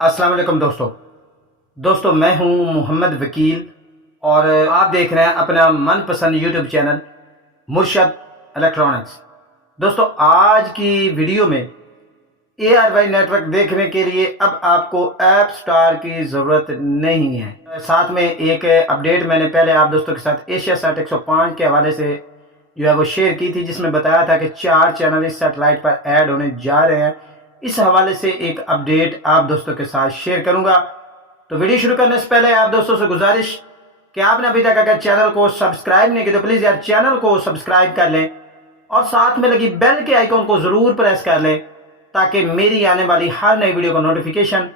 अस्सलाम वालेकुम दोस्तों मैं हूं मोहम्मद वकील और आप देख रहे हैं अपना मनपसंद यूट्यूब चैनल मुर्शद इलेक्ट्रॉनिक्स। दोस्तों आज की वीडियो में ARY नेटवर्क देखने के लिए अब आपको ऐप स्टार की ज़रूरत नहीं है। साथ में एक अपडेट मैंने पहले आप दोस्तों के साथ एशियासाट 105 के हवाले से जो है वो शेयर की थी, जिसमें बताया था कि 4 चैनल इस सैटेलाइट पर ऐड होने जा रहे हैं। इस हवाले से एक अपडेट आप दोस्तों के साथ शेयर करूंगा। तो वीडियो शुरू करने से पहले आप दोस्तों से गुजारिश कि आपने अभी तक अगर चैनल को सब्सक्राइब नहीं किया तो प्लीज़ यार चैनल को सब्सक्राइब कर लें और साथ में लगी बेल के आइकॉन को ज़रूर प्रेस कर लें ताकि मेरी आने वाली हर नई वीडियो का नोटिफिकेशन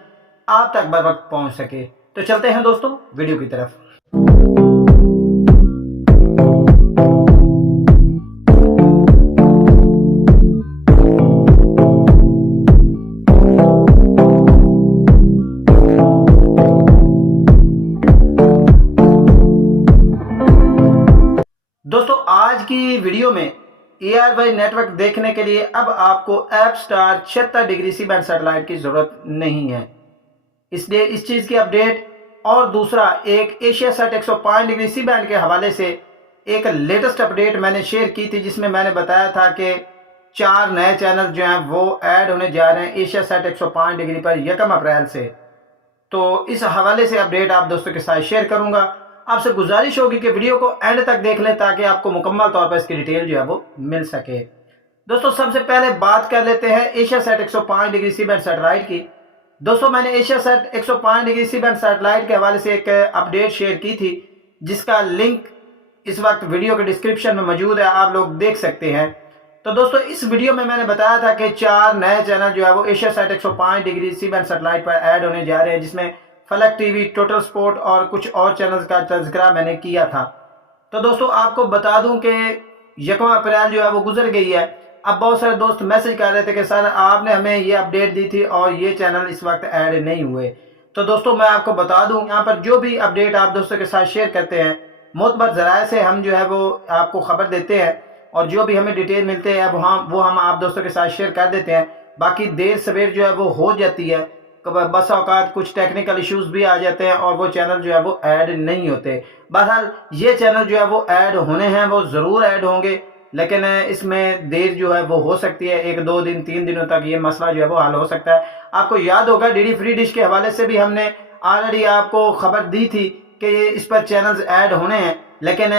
आप तक बर वक्त पहुँच सके। तो चलते हैं दोस्तों वीडियो की तरफ। दोस्तों आज की वीडियो में ARY नेटवर्क देखने के लिए अब आपको app star 76 degree C band satellite की ज़रूरत नहीं है, इसलिए इस चीज़ की अपडेट। और दूसरा एक एशियासाट 105 डिग्री सी बैंड के हवाले से एक लेटेस्ट अपडेट मैंने शेयर की थी, जिसमें मैंने बताया था कि 4 नए चैनल जो हैं वो ऐड होने जा रहे हैं एशियासाट 105 डिग्री पर 1 अप्रैल से। तो इस हवाले से अपडेट आप दोस्तों के साथ शेयर करूंगा। आपसे गुजारिश होगी कि वीडियो को एंड तक देख लें ताकि आपको मुकम्मल तौर पर इसकी डिटेल जो है वो मिल सके। दोस्तों सबसे पहले बात कर लेते हैं एशियासाट 105 डिग्री सी बैंड सैटेलाइट की। दोस्तों मैंने एशियासाट 105 डिग्री सी बैंड सैटेलाइट के हवाले से एक अपडेट शेयर की थी, जिसका लिंक इस वक्त वीडियो के डिस्क्रिप्शन में मौजूद है, आप लोग देख सकते हैं। तो दोस्तों इस वीडियो में मैंने बताया था कि 4 नए चैनल जो है वो एशियासाट 105 डिग्री सी बैंड सैटेलाइट पर ऐड होने जा रहे हैं, जिसमें फलक टीवी, टोटल स्पोर्ट और कुछ और चैनल्स का तज़किरा मैंने किया था। तो दोस्तों आपको बता दूं कि 1 अप्रैल जो है वो गुजर गई है। अब बहुत सारे दोस्त मैसेज कर रहे थे कि सर आपने हमें ये अपडेट दी थी और ये चैनल इस वक्त ऐड नहीं हुए। तो दोस्तों मैं आपको बता दूं, यहाँ पर जो भी अपडेट आप दोस्तों के साथ शेयर करते हैं मोतबर ज़राए से हम जो है वो आपको खबर देते हैं और जो भी हमें डिटेल मिलते हैं वो हम आप दोस्तों के साथ शेयर कर देते हैं। बाकी देर सवेर जो है वो हो जाती है, बस औकात कुछ टेक्निकल इश्यूज भी आ जाते हैं और वो चैनल जो है वो ऐड नहीं होते। बहरहाल ये चैनल जो है वो ऐड होने हैं, वो ज़रूर ऐड होंगे, लेकिन इसमें देर जो है वो हो सकती है। 1, 2 दिन, 3 दिनों तक ये मसला जो है वो हल हो सकता है। आपको याद होगा डीडी फ्री डिश के हवाले से भी हमने ऑलरेडी आपको खबर दी थी कि ये इस पर चैनल्स ऐड होने हैं, लेकिन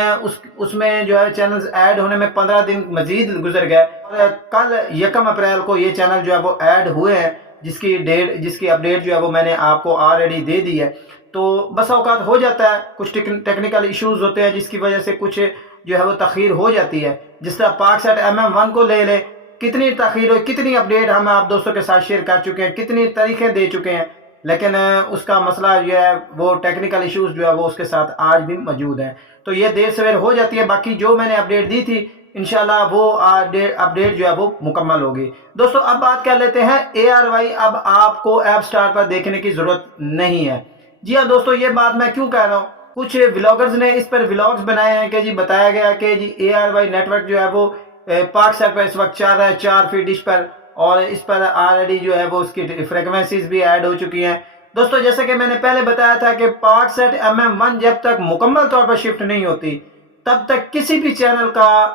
उसमें जो है चैनल्स ऐड होने में 15 दिन मजीद गुजर गए और कल 1 अप्रैल को ये चैनल जो है वो ऐड हुए हैं, जिसकी अपडेट जो है वो मैंने आपको ऑलरेडी दे दी है। तो बस औकात हो जाता है, कुछ टेक्निकल इश्यूज होते हैं जिसकी वजह से कुछ जो है वो तखीर हो जाती है। जिस तरह पाकसैट MM1 को ले ले, कितनी तखीर हो, कितनी अपडेट हम आप दोस्तों के साथ शेयर कर चुके हैं, कितनी तारीखें दे चुके हैं, लेकिन उसका मसला जो है वो टेक्निकल इश्यूज जो है वो उसके साथ आज भी मौजूद हैं। तो ये देर सवेर हो जाती है। बाकी जो मैंने अपडेट दी थी इंशाल्लाह वो अपडेट जो है वो मुकम्मल होगी। दोस्तों अब बात कर लेते हैं ARY अब आपको ऐप स्टार पर देखने की ज़रूरत नहीं है। जी हाँ दोस्तों, ये बात मैं क्यों कह रहा हूँ, कुछ व्लॉगर्स ने इस पर व्लॉग्स बनाए हैं कि जी बताया गया कि जी ARY नेटवर्क जो है वो पाकसैट पर इस वक्त चल रहा है 4 फीट डिश पर, और इस पर ऑलरेडी जो है वो उसकी फ्रिक्वेंसीज भी ऐड हो चुकी हैं। दोस्तों जैसे कि मैंने पहले बताया था कि पाकसैट MM1 जब तक मुकम्मल तौर पर शिफ्ट नहीं होती तब तक किसी भी चैनल का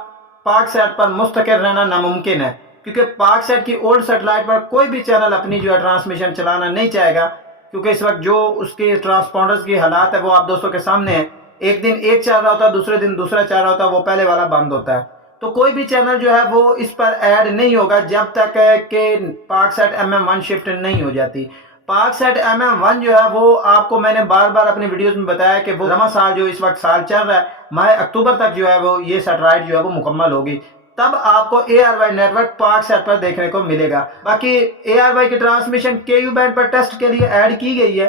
पाकसैट पर मुस्तकिल रहना नामुमकिन है, क्योंकि पाकसैट की ओल्ड सैटेलाइट पर कोई भी चैनल अपनी जो है ट्रांसमिशन चलाना नहीं चाहेगा, क्योंकि इस वक्त जो उसके ट्रांसपॉन्डर्स की हालात है वो आप दोस्तों के सामने है। एक दिन एक चल रहा होता है, दूसरे दिन दूसरा चल रहा होता है, वो पहले वाला बंद होता है। तो कोई भी चैनल जो है वो इस पर ऐड नहीं होगा जब तक कि पाकसैट MM1 शिफ्ट नहीं हो जाती। पाकसैट MM1 जो है वो आपको मैंने बार बार अपनी वीडियोस में बताया कि वो रमा साल जो इस वक्त साल चल रहा है, माह अक्टूबर तक जो है वो ये सैटेलाइट जो है वो मुकम्मल होगी, तब आपको ARY नेटवर्क पाकसैट पर देखने को मिलेगा। बाकी ARY की ट्रांसमिशन KU बैंड पर टेस्ट के लिए ऐड की गई है,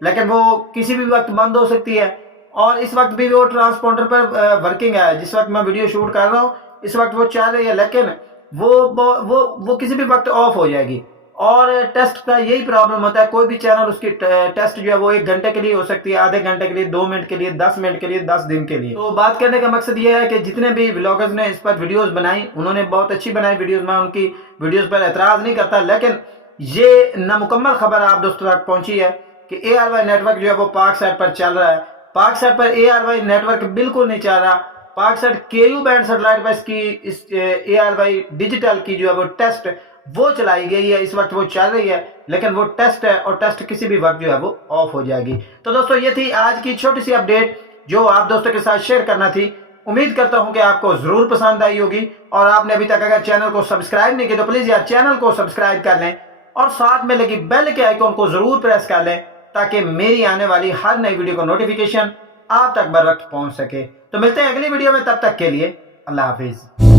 लेकिन वो किसी भी वक्त बंद हो सकती है और इस वक्त भी वो ट्रांसपॉन्डर पर वर्किंग है। जिस वक्त मैं वीडियो शूट कर रहा हूँ इस वक्त वो चल रही है, लेकिन वो किसी भी वक्त ऑफ हो जाएगी। और टेस्ट का यही प्रॉब्लम होता है, कोई भी चैनल उसकी टेस्ट जो है वो 1 घंटे के लिए हो सकती है, आधे घंटे के लिए, 2 मिनट के लिए, 10 मिनट के लिए, 10 दिन के लिए। तो बात करने का मकसद ये है कि जितने भी व्लॉगर्स ने इस पर वीडियोस बनाई उन्होंने बहुत अच्छी बनाई वीडियोस, मैं उनकी वीडियोस पर एतराज़ नहीं करता, लेकिन ये नामुकम्मल खबर आप दोस्तों तक पहुंची है कि ARY नेटवर्क जो है वो पाक साइट पर चल रहा है। पाक साइट पर ARY नेटवर्क बिल्कुल नहीं चल रहा। पाक साइट KU बैंड सेटेलाइट पर इसकी इस ARY डिजिटल की जो है वो टेस्ट वो चलाई गई है, इस वक्त वो चल रही है, लेकिन वो टेस्ट है और टेस्ट किसी भी वक्त जो है वो ऑफ हो जाएगी। तो दोस्तों ये थी आज की छोटी सी अपडेट जो आप दोस्तों के साथ शेयर करना थी। उम्मीद करता हूं कि आपको जरूर पसंद आई होगी, और आपने अभी तक अगर चैनल को सब्सक्राइब नहीं किया तो प्लीज यार चैनल को सब्सक्राइब कर लें और साथ में लगी बेल के आइकॉन को जरूर प्रेस कर लें ताकि मेरी आने वाली हर नई वीडियो को नोटिफिकेशन आप तक बर वक्त पहुंच सके। तो मिलते हैं अगली वीडियो में, तब तक के लिए अल्लाह हाफिज।